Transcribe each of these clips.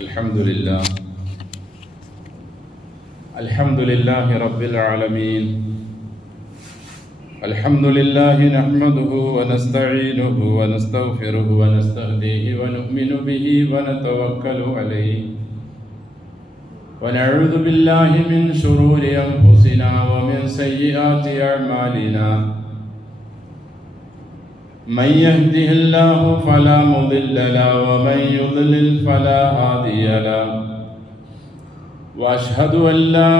الحمد لله الحمد لله رب العالمين. الحمد لله نحمده ونستعينه ونستغفره ونستهديه ونؤمن به ونتوكل عليه ونعوذ بالله من شرور أنفسنا ومن سيئات أعمالنا. من يهده الله فلا مضل له ومن يضلل فلا هادي له. وأشهد أن لا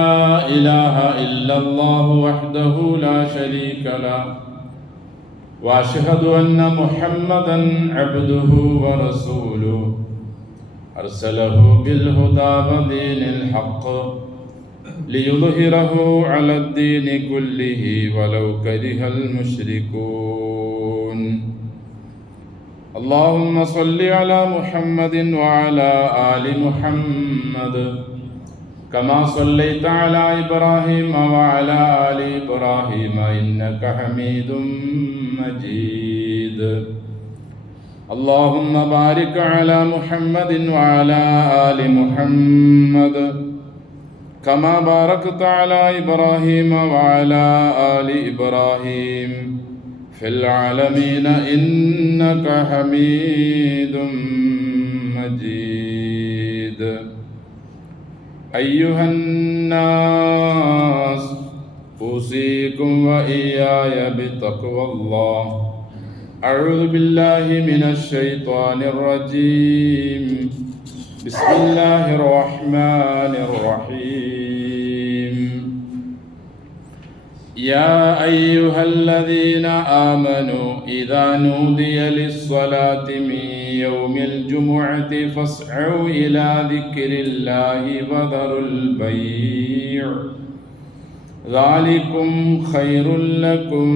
إله إلا الله وحده لا شريك له. وأشهد أن محمدا عبده ورسوله أرسله بالهدى ودين الحق ليظهره على الدين كله ولو كره المشركون. اللهم صل على محمد وعلى آل محمد كما صليت على إبراهيم وعلى آل إبراهيم إنك حميد مجيد. اللهم بارك على محمد وعلى آل محمد كما باركت على إبراهيم وعلى آل إبراهيم في العالمين إنك حميد مجيد. أيها الناس أوصيكم وإياي بتقوى الله. أعوذ بالله من الشيطان الرجيم. بسم الله الرحمن الرحيم. يا أيها الذين آمنوا إذا نودي للصلاة من يوم الجمعة فاسعوا إلى ذكر الله وذروا البيع ذلكم خير لكم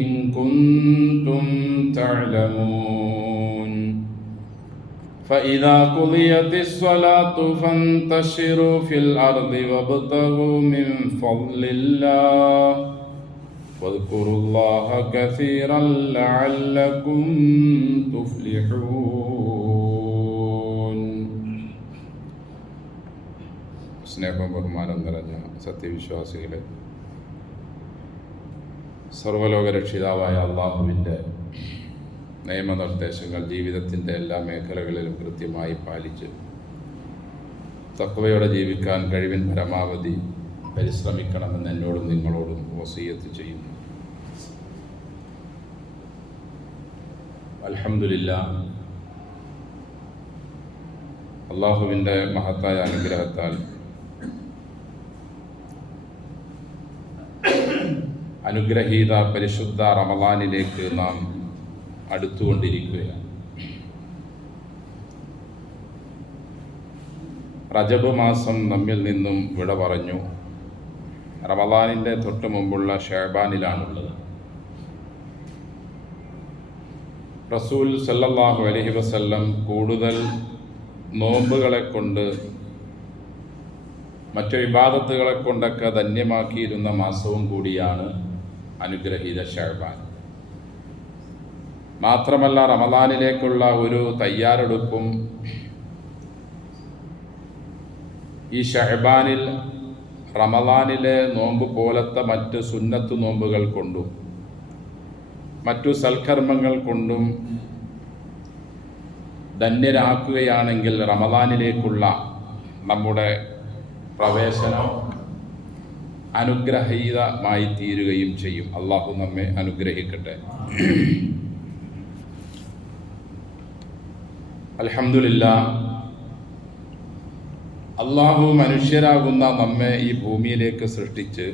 إن كنتم تعلمون. فإذا قضيت الصلاة فانتشروا في الأرض وابتغوا من فضل الله واذكروا الله كثيرا لعلكم تفلحون. സ്നേഹവും ബഹുമാനം നിറഞ്ഞ സത്യവിശ്വാസികളെ, സർവ്വലോക രക്ഷിതാവായ അള്ളാഹുവിൻ്റെ നിയമനിർദ്ദേശങ്ങൾ ജീവിതത്തിൻ്റെ എല്ലാ മേഖലകളിലും കൃത്യമായി പാലിച്ച് തഖ്വയോടെ ജീവിക്കാൻ കഴിവിൻ പരമാവധി പരിശ്രമിക്കണമെന്ന് എന്നോടും നിങ്ങളോടും വസിയത്ത് ചെയ്യുന്നു. അൽഹംദുലില്ലാഹ്, അള്ളാഹുവിൻ്റെ മഹത്തായ അനുഗ്രഹത്താൽ അനുഗ്രഹീത പരിശുദ്ധ റമളാനിലേക്ക് നാം അടുത്തുകൊണ്ടിരിക്കുകയാണ്. റജബ് മാസം നമ്മിൽ നിന്നും വിട പറഞ്ഞു. റമളാനിൻ്റെ തൊട്ട് മുമ്പുള്ള ഷഅബാനിലാണുള്ളത്. റസൂൽ സല്ലല്ലാഹു അലൈഹി വസല്ലം കൂടുതൽ നോമ്പുകളെ കൊണ്ട് മറ്റു ഇബാദത്തുകളെ കൊണ്ടൊക്കെ ധന്യമാക്കിയിരുന്ന മാസവും കൂടിയാണ് അനുഗ്രഹീത ഷഅബാൻ. മാത്രമല്ല, റമളാനിലേക്കുള്ള ഒരു തയ്യാറെടുപ്പും ഈ ഷഅബാനിൽ റമളാനിലെ നോമ്പ് പോലത്തെ മറ്റ് സുന്നത്ത് നോമ്പുകൾ കൊണ്ടും മറ്റു സൽക്കർമ്മങ്ങൾ കൊണ്ടും ധന്യരാക്കുകയാണെങ്കിൽ റമളാനിലേക്കുള്ള നമ്മുടെ പ്രവേശനം അനുഗ്രഹീതമായി തീരുകയും ചെയ്യും. അള്ളാഹു നമ്മെ അനുഗ്രഹിക്കട്ടെ. അൽഹംദുലില്ലാഹ്, അള്ളാഹു മനുഷ്യരാകുന്ന നമ്മെ ഈ ഭൂമിയിലേക്ക് സൃഷ്ടിച്ച്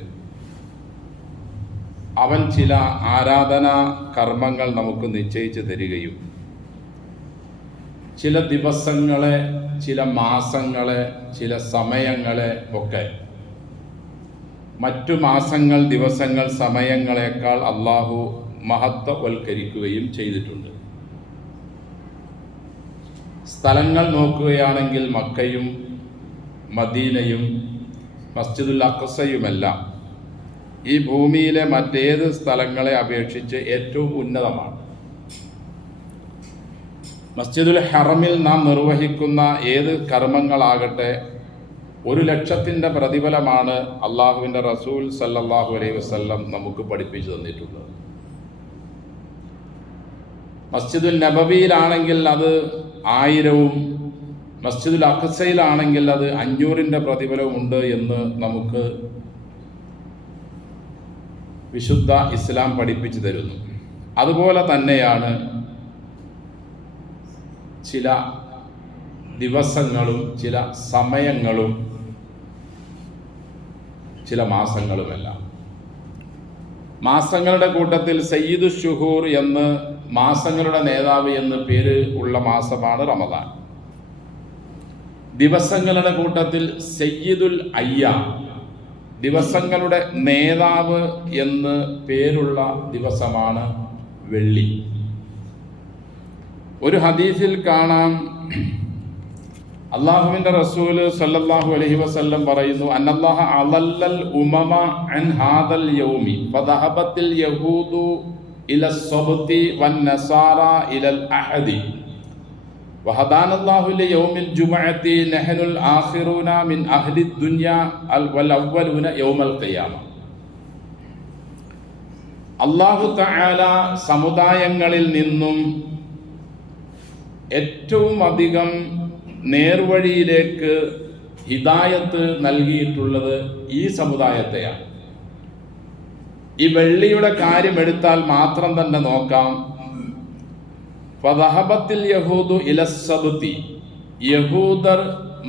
അവൻ ചില ആരാധനാ കർമ്മങ്ങൾ നമുക്ക് നിശ്ചയിച്ച് തരികയും ചില ദിവസങ്ങളെ, ചില മാസങ്ങളെ, ചില സമയങ്ങളെ ഒക്കെ മറ്റു മാസങ്ങൾ, ദിവസങ്ങൾ, സമയങ്ങളെക്കാൾ അള്ളാഹു മഹത്വവൽക്കരിക്കുകയും ചെയ്തിട്ടുണ്ട്. സ്ഥലങ്ങൾ നോക്കുകയാണെങ്കിൽ മക്കയും മദീനയും മസ്ജിദുൽ അഖ്സയുമെല്ലാം ഈ ഭൂമിയിലെ മറ്റേത് സ്ഥലങ്ങളെ അപേക്ഷിച്ച് ഏറ്റവും ഉന്നതമാണ്. മസ്ജിദുൽ ഹറമിൽ നാം നിർവഹിക്കുന്ന ഏത് കർമ്മങ്ങളാകട്ടെ 1,00,000 പ്രതിഫലമാണ് അള്ളാഹുവിൻ്റെ റസൂൽ സല്ലല്ലാഹു അലൈഹി വസല്ലം നമുക്ക് പഠിപ്പിച്ചു തന്നിട്ടുള്ളത്. മസ്ജിദുൽ നബവിയിലാണെങ്കിൽ അത് 1000-ഉം, മസ്ജിദുൽ അഖ്സയിലാണെങ്കിൽ അത് 500-ന്റെ പ്രതിഫലവും ഉണ്ട് എന്ന് നമുക്ക് വിശുദ്ധ ഇസ്ലാം പഠിപ്പിച്ചു തരുന്നു. അതുപോലെ തന്നെയാണ് ചില ദിവസങ്ങളും ചില സമയങ്ങളും ചില മാസങ്ങളുമെല്ലാം. മാസങ്ങളുടെ കൂട്ടത്തിൽ സയ്യിദു ഷുഹൂർ എന്ന്, മാസങ്ങളുടെ നേതാവ് എന്ന് പേര് ഉള്ള മാസമാണ് റമദാൻ. ദിവസങ്ങളുടെ കൂട്ടത്തിൽ സയ്യിദുൽ അയ്യാം, ദിവസങ്ങളുടെ നേതാവ് എന്ന് പേരുള്ള ദിവസമാണ് വെള്ളി. ഒരു ഹദീസിൽ കാണാം, അള്ളാഹുവിൻ്റെ റസൂൽ സല്ലല്ലാഹു അലൈഹി വസല്ലം പറയുന്നു, അന്നല്ലാഹ അളല്ലൽ ഉമമ അൻ ഹാദൽ യൗമി ഫദഹബത്തിൽ യഹൂദു ഇലൽ സബ്തി വൻ നസാറ ഇലൽ അഹദി വഹദാനല്ലാഹു ലിയൗമിൽ ജുമുഅത്തി നഹ്നുൽ ആഖിറൂന മിൻ അഹ്ലിദ് ദുനിയ വൽ അവ്വലൂന യൗമൽ ഖിയാമ. അല്ലാഹു തആല സമുദായങ്ങളിൽ നിന്നും ഏറ്റവും അധികം നേർവഴിയിലേക്ക് ഹിദായത്ത് നൽകിയിട്ടുള്ളത് ഈ സമുദായത്തെയാണ്. ഈ വെള്ളിയുടെ കാര്യം എടുത്താൽ മാത്രം തന്നെ നോക്കാം. ഫദഹബത്തിൽ യഹൂദു ഇലസ്സബ്തി, യഹൂദർ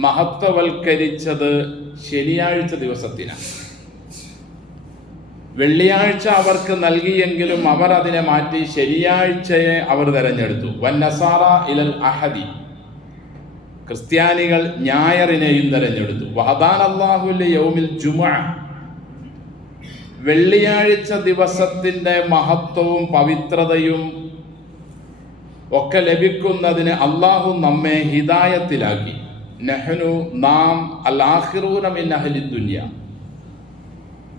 മഹത്വവൽക്കരിച്ചത് ശനിയാഴ്ച ദിവസത്തിനാണ്. വെള്ളിയാഴ്ച അവർക്ക് നൽകിയെങ്കിലും അവർ അതിനെ മാറ്റി ശനിയാഴ്ചയെ അവർ തെരഞ്ഞെടുത്തു. വന്നസാറ ഇലൽ അഹദി, ക്രിസ്ത്യാനികൾ ഞായറിനെയും തെരഞ്ഞെടുത്തു. വഹദാൻ അല്ലാഹു ലിയൗമിൽ ജുമുഅ, വെള്ളിയാഴ്ച ദിവസത്തിന്റെ മഹത്വവും പവിത്രതയും ഒക്കെ ലഭിക്കുന്നതിന് അള്ളാഹു നമ്മെ ഹിദായത്തിലാക്കി. നഹ്നു, നാം, അൽ ആഖിറൂന മിൻ അഹ്ലിദ് ദുനിയ,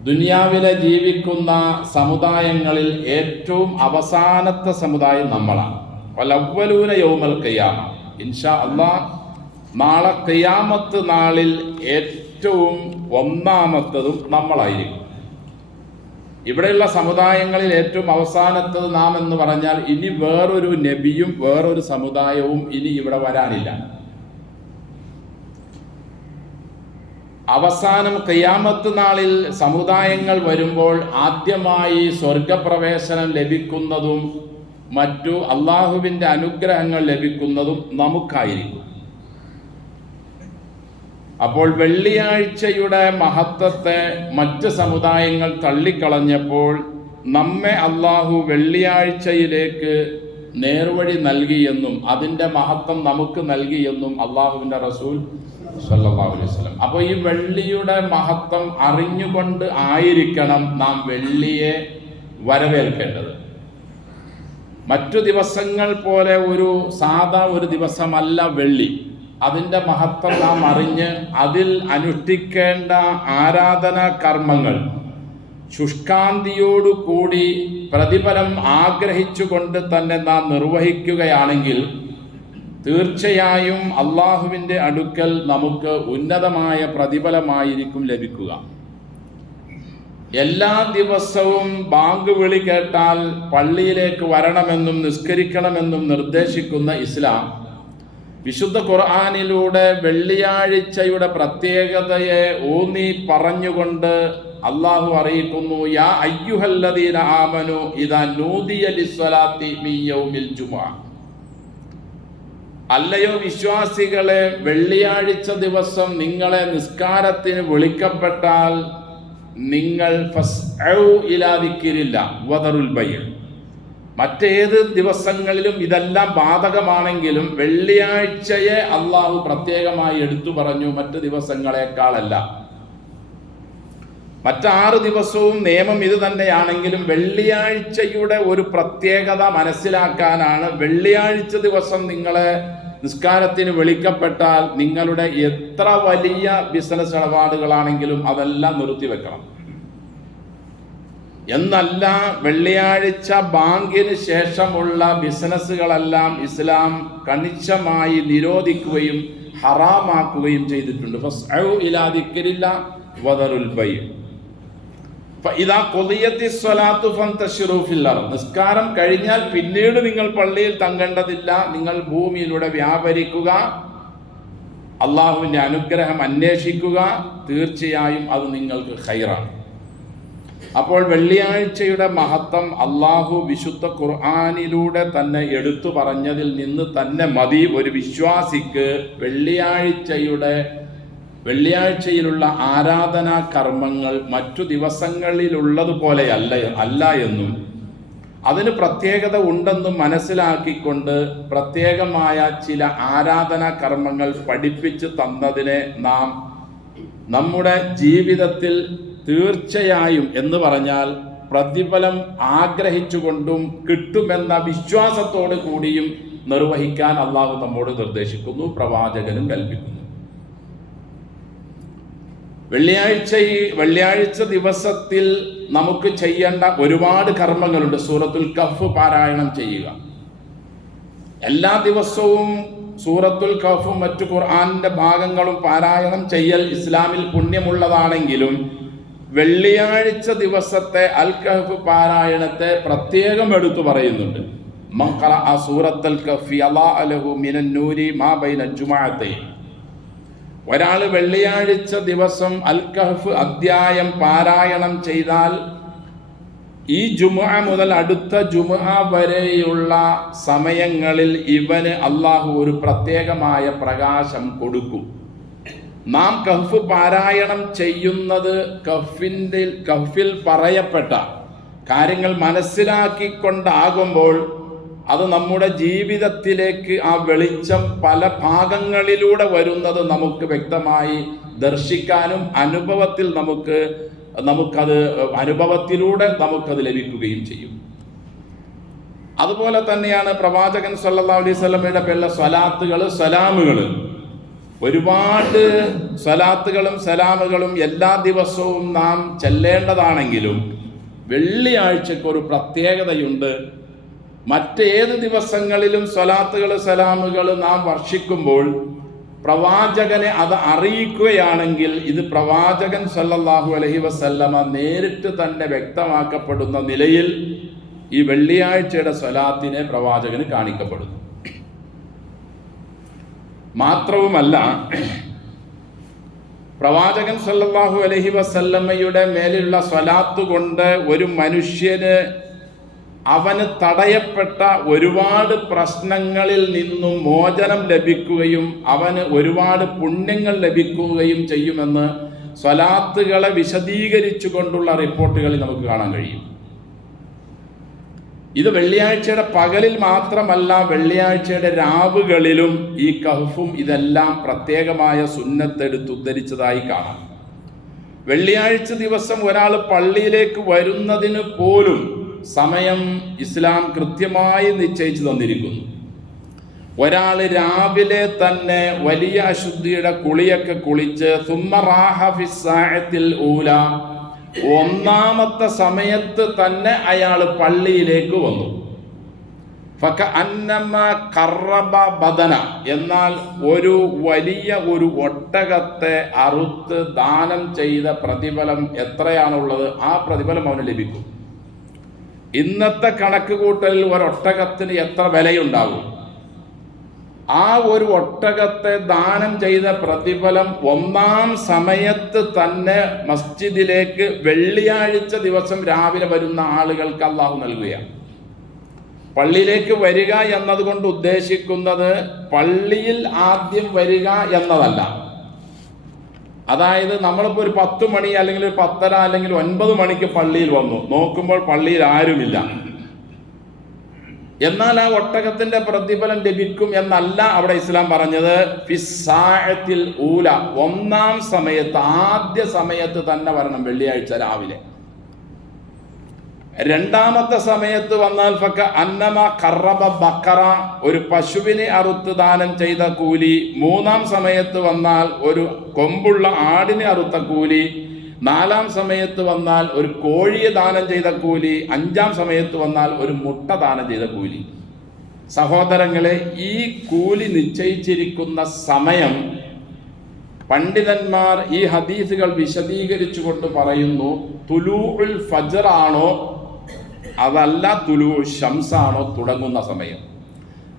ദുനിയാവിലെ ജീവിക്കുന്ന സമുദായങ്ങളിൽ ഏറ്റവും അവസാനത്തെ സമുദായം നമ്മളാണ്. വൽ അവ്വലൂന യൗമൽ ഖിയാമ, ഇൻഷാ അല്ലാഹ് നാളെ ഖിയാമത്ത് നാളിൽ ഏറ്റവും ഒന്നാമത്തതും നമ്മളായിരിക്കും. ഇവിടെയുള്ള സമുദായങ്ങളിൽ ഏറ്റവും അവസാനത്തത് നാം എന്ന് പറഞ്ഞാൽ ഇനി വേറൊരു നബിയും വേറൊരു സമുദായവും ഇനി ഇവിടെ വരാനില്ല. അവസാനം ഖിയാമത്ത് നാളിൽ സമുദായങ്ങൾ വരുമ്പോൾ ആദ്യമായി സ്വർഗപ്രവേശനം ലഭിക്കുന്നതും മറ്റു അള്ളാഹുവിൻ്റെ അനുഗ്രഹങ്ങൾ ലഭിക്കുന്നതും നമുക്കായിരിക്കും. അപ്പോൾ വെള്ളിയാഴ്ചയുടെ മഹത്വത്തെ മറ്റ് സമുദായങ്ങൾ തള്ളിക്കളഞ്ഞപ്പോൾ നമ്മെ അള്ളാഹു വെള്ളിയാഴ്ചയിലേക്ക് നേർവഴി നൽകിയെന്നും അതിൻ്റെ മഹത്വം നമുക്ക് നൽകിയെന്നും അള്ളാഹുവിൻ്റെ റസൂൽ സല്ലല്ലാഹു അലൈഹി വസല്ലം. അപ്പോൾ ഈ വെള്ളിയുടെ മഹത്വം അറിഞ്ഞുകൊണ്ട് ആയിരിക്കണം നാം വെള്ളിയെ വരവേൽക്കേണ്ടത്. മറ്റു ദിവസങ്ങൾ പോലെ ഒരു സാധാ ഒരു ദിവസമല്ല വെള്ളി. അതിൻ്റെ മഹത്വം നാം അറിഞ്ഞ് അതിൽ അനുഷ്ഠിക്കേണ്ട ആരാധനാ കർമ്മങ്ങൾ ശുഷ്കാന്തിയോടുകൂടി പ്രതിഫലം ആഗ്രഹിച്ചുകൊണ്ട് തന്നെ നാം നിർവഹിക്കുകയാണെങ്കിൽ തീർച്ചയായും അള്ളാഹുവിൻ്റെ അടുക്കൽ നമുക്ക് ഉന്നതമായ പ്രതിഫലമായിരിക്കും ലഭിക്കുക. എല്ലാ ദിവസവും ബാങ്ക് വിളി കേട്ടാൽ പള്ളിയിലേക്ക് വരണമെന്നും നിസ്കരിക്കണമെന്നും നിർദ്ദേശിക്കുന്ന ഇസ്ലാം വിശുദ്ധ ഖുർആനിലൂടെ വെള്ളിയാഴ്ചയുടെ പ്രത്യേകതയെ ഊന്നി പറഞ്ഞുകൊണ്ട് അള്ളാഹു അറിയിക്കുന്നു, യാ അയ്യുഹല്ലദീന ആമനു ഇദാ നൂദിയ ലിസ്സലാത്തി മിൻ യൗമിൽ ജുമുഅ. അല്ലയോ വിശ്വാസികളെ, വെള്ളിയാഴ്ച ദിവസം നിങ്ങളെ നിസ്കാരത്തിന് വിളിക്കപ്പെട്ടാൽ നിങ്ങൾ ഫസ്ഔ ഇലാ ദിക്രില്ലാ വദറുൽ ബൈഅ. മറ്റേത് ദിവസങ്ങളിലും ഇതെല്ലാം ബാധകമാണെങ്കിലും വെള്ളിയാഴ്ചയെ അള്ളാഹു പ്രത്യേകമായി എടുത്തു പറഞ്ഞു, മറ്റു ദിവസങ്ങളെക്കാളല്ല. മറ്റ്6 ദിവസവും നിയമം ഇത് തന്നെയാണെങ്കിലും വെള്ളിയാഴ്ചയുടെ ഒരു പ്രത്യേകത മനസ്സിലാക്കാനാണ് വെള്ളിയാഴ്ച ദിവസം നിങ്ങളെ നിസ്കാരത്തിന് വിളിക്കപ്പെട്ടാൽ നിങ്ങളുടെ എത്ര വലിയ ബിസിനസ് ഇടപാടുകളാണെങ്കിലും അതെല്ലാം നിർത്തിവെക്കണം. എന്നല്ല, വെള്ളിയാഴ്ച ബാങ്കിന് ശേഷമുള്ള ബിസിനസ്സുകളെല്ലാം ഇസ്ലാം കണിശമായി നിരോധിക്കുകയും ഹറാമാക്കുകയും ചെയ്തിട്ടുണ്ട്. ഫസ്അഉ ഇലാ ദിക്രില്ലാഹ് വദറുൽ ബൈ'. ഫഇദാ ഖുദിയത്തിസ് സ്വലാത്തു ഫന്തശിറൂ ഫിൽ അർദ്. നിസ്കാരം കഴിഞ്ഞാൽ പിന്നീട് നിങ്ങൾ പള്ളിയിൽ തങ്ങേണ്ടതില്ല, നിങ്ങൾ ഭൂമിയിലൂടെ വ്യാപരിക്കുക, അള്ളാഹുവിൻ്റെ അനുഗ്രഹം അന്വേഷിക്കുക, തീർച്ചയായും അത് നിങ്ങൾക്ക് ഖൈറാണ്. അപ്പോൾ വെള്ളിയാഴ്ചയുടെ മഹത്വം അള്ളാഹു വിശുദ്ധ ഖുർആനിലൂടെ തന്നെ എടുത്തു പറഞ്ഞതിൽ നിന്ന് തന്നെ മതി ഒരു വിശ്വാസിക്ക് വെള്ളിയാഴ്ചയിലുള്ള ആരാധനാ കർമ്മങ്ങൾ മറ്റു ദിവസങ്ങളിലുള്ളതുപോലെ അല്ല എന്നും അതിന് പ്രത്യേകത ഉണ്ടെന്നും മനസ്സിലാക്കിക്കൊണ്ട് പ്രത്യേകമായ ചില ആരാധനാ കർമ്മങ്ങൾ പഠിപ്പിച്ച് തന്നതിനെ നാം നമ്മുടെ ജീവിതത്തിൽ തീർച്ചയായും എന്ന് പറഞ്ഞാൽ പ്രതിഫലം ആഗ്രഹിച്ചുകൊണ്ടും കിട്ടുമെന്ന വിശ്വാസത്തോടു കൂടിയും നിർവഹിക്കാൻ അള്ളാഹു നമ്മോട് നിർദ്ദേശിക്കുന്നു, പ്രവാചകനും കൽപ്പിക്കുന്നു. വെള്ളിയാഴ്ച ദിവസത്തിൽ നമുക്ക് ചെയ്യേണ്ട ഒരുപാട് കർമ്മങ്ങളുണ്ട്. സൂറത്തുൽ കഹ്ഫ് പാരായണം ചെയ്യുക. എല്ലാ ദിവസവും സൂറത്തുൽ കഹ്ഫും മറ്റു ഖുർആനിന്റെ ഭാഗങ്ങളും പാരായണം ചെയ്യൽ ഇസ്ലാമിൽ പുണ്യമുള്ളതാണെങ്കിലും വെള്ളിയാഴ്ച ദിവസത്തെ അൽ കഹ്ഫ് പാരായണത്തെ പ്രത്യേകം എടുത്തു പറയുന്നുണ്ട്. മൻ ഖറഅ സൂറത്തുൽ കഹ്ഫി അളാഅ ലഹു മിനൻ നൂരി മാ ബൈന ജുമുഅത്തൈൻ. ഒരാൾ വെള്ളിയാഴ്ച ദിവസം അൽ കഹ്ഫ് അധ്യായം പാരായണം ചെയ്താൽ ഈ ജുമുഅ മുതൽ അടുത്ത ജുമുഅ വരെയുള്ള സമയങ്ങളിൽ ഇവന് അള്ളാഹു ഒരു പ്രത്യേകമായ പ്രകാശം കൊടുക്കും. നാം കഹ്ഫ് പാരായണം ചെയ്യുന്നത് കഹ്ഫിൽ പറയപ്പെട്ട കാര്യങ്ങൾ മനസ്സിലാക്കിക്കൊണ്ടാകുമ്പോൾ അത് നമ്മുടെ ജീവിതത്തിലേക്ക് ആ വെളിച്ചം പല ഭാഗങ്ങളിലൂടെ വരുന്നത് നമുക്ക് വ്യക്തമായി ദർശിക്കാനും അനുഭവത്തിലൂടെ നമുക്കത് ലഭിക്കുകയും ചെയ്യും. അതുപോലെ തന്നെയാണ് പ്രവാചകൻ സല്ലല്ലാഹു അലൈഹി വസല്ലമയുടെ പേരിലെ സലാമുകൾ. ഒരുപാട് സ്വലാത്തുകളും സലാമുകളും എല്ലാ ദിവസവും നാം ചെല്ലേണ്ടതാണെങ്കിലും വെള്ളിയാഴ്ചക്ക് ഒരു പ്രത്യേകതയുണ്ട്. മറ്റേത് ദിവസങ്ങളിലും സ്വലാത്തുകൾ സലാമുകൾ നാം വർഷിക്കുമ്പോൾ പ്രവാചകനെ അത് അറിയിക്കുകയാണെങ്കിൽ ഇത് പ്രവാചകൻ സല്ലല്ലാഹു അലൈഹി വസല്ലമ നേരിട്ട് തന്നെ വ്യക്തമാക്കപ്പെടുന്ന നിലയിൽ ഈ വെള്ളിയാഴ്ചയുടെ സ്വലാത്തിനെ പ്രവാചകന് കാണിക്കപ്പെടുന്നു. മാത്രവുമല്ല, പ്രവാചകൻ സല്ലല്ലാഹു അലൈഹി വസല്ലമയുടെ മേലുള്ള സ്വലാത്ത് കൊണ്ട് ഒരു മനുഷ്യന് അവന് തടയപ്പെട്ട ഒരുപാട് പ്രശ്നങ്ങളിൽ നിന്നും മോചനം ലഭിക്കുകയും അവന് ഒരുപാട് പുണ്യങ്ങൾ ലഭിക്കുകയും ചെയ്യുമെന്ന് സ്വലാത്തുകളെ വിശദീകരിച്ചു കൊണ്ടുള്ള റിപ്പോർട്ടുകളിൽ നമുക്ക് കാണാൻ കഴിയും. ഇത് വെള്ളിയാഴ്ചയുടെ പകലിൽ മാത്രമല്ല, വെള്ളിയാഴ്ചയുടെ രാവുകളിലും ഈ കഹ്ഫും ഇതെല്ലാം പ്രത്യേകമായ സുന്നത്തെടുത്ത് ഉദ്ധരിച്ചതായി കാണാം. വെള്ളിയാഴ്ച ദിവസം ഒരാൾ പള്ളിയിലേക്ക് വരുന്നതിന് പോലും സമയം ഇസ്ലാം കൃത്യമായി നിശ്ചയിച്ചു തന്നിരിക്കുന്നു. ഒരാൾ രാവിലെ തന്നെ വലിയ അശുദ്ധിയുടെ കുളിയൊക്കെ കുളിച്ച് ഒന്നാമത്തെ സമയത്ത് തന്നെ അയാൾ പള്ളിയിലേക്ക് വന്നു. എന്നാൽ ഒരു വലിയ ഒരു ഒട്ടകത്തെ അറുത്ത് ദാനം ചെയ്ത പ്രതിഫലം എത്രയാണുള്ളത് ആ പ്രതിഫലം അവന് ലഭിക്കും. ഇന്നത്തെ കണക്ക് കൂട്ടലിൽ ഒരൊട്ടകത്തിന് എത്ര വിലയുണ്ടാകും? ആ ഒരു ഒട്ടകത്തെ ദാനം ചെയ്ത പ്രതിഫലം ഒന്നാം സമയത്ത് തന്നെ മസ്ജിദിലേക്ക് വെള്ളിയാഴ്ച ദിവസം രാവിലെ വരുന്ന ആളുകൾക്ക് അള്ളാഹു നൽകുകയാണ്. പള്ളിയിലേക്ക് വരിക എന്നതുകൊണ്ട് ഉദ്ദേശിക്കുന്നത് പള്ളിയിൽ ആദ്യം വരിക എന്നതല്ല. അതായത് നമ്മളിപ്പോൾ ഒരു 10 മണി അല്ലെങ്കിൽ ഒരു 10:30 അല്ലെങ്കിൽ 9 മണിക്ക് പള്ളിയിൽ വന്നു, നോക്കുമ്പോൾ പള്ളിയിൽ ആരുമില്ല. എന്നാൽ ആ ഒട്ടകത്തിന്റെ പ്രതിഫലം ലഭിക്കും എന്നല്ല അവിടെ ഇസ്ലാം പറഞ്ഞത്. ഫിസ്സാഅത്തിൽ ഊല, ഒന്നാം സമയത്ത്, ആദ്യ സമയത്ത് തന്നെ വരണം വെള്ളിയാഴ്ച രാവിലെ. രണ്ടാമത്തെ സമയത്ത് വന്നാൽ ബക്കറ, ഒരു പശുവിനെ അറുത്ത് ദാനം ചെയ്ത കൂലി. മൂന്നാം സമയത്ത് വന്നാൽ ഒരു കൊമ്പുള്ള ആടിനെ അറുത്ത കൂലി. 4-ാം സമയത്ത് വന്നാൽ ഒരു കോഴിയെ ദാനം ചെയ്ത കൂലി, 5-ാം സമയത്ത് വന്നാൽ ഒരു മുട്ട ദാനം ചെയ്ത കൂലി. സഹോദരങ്ങളെ, ഈ കൂലി നിശ്ചയിച്ചിരിക്കുന്ന സമയം പണ്ഡിതന്മാർ ഈ ഹദീസുകൾ വിശദീകരിച്ചുകൊണ്ട് പറയുന്നു, തുലൂഉൽ ഫജ്ർ ആണോ അതല്ല തുലൂഉ ശംസാണോ തുടങ്ങുന്ന സമയം.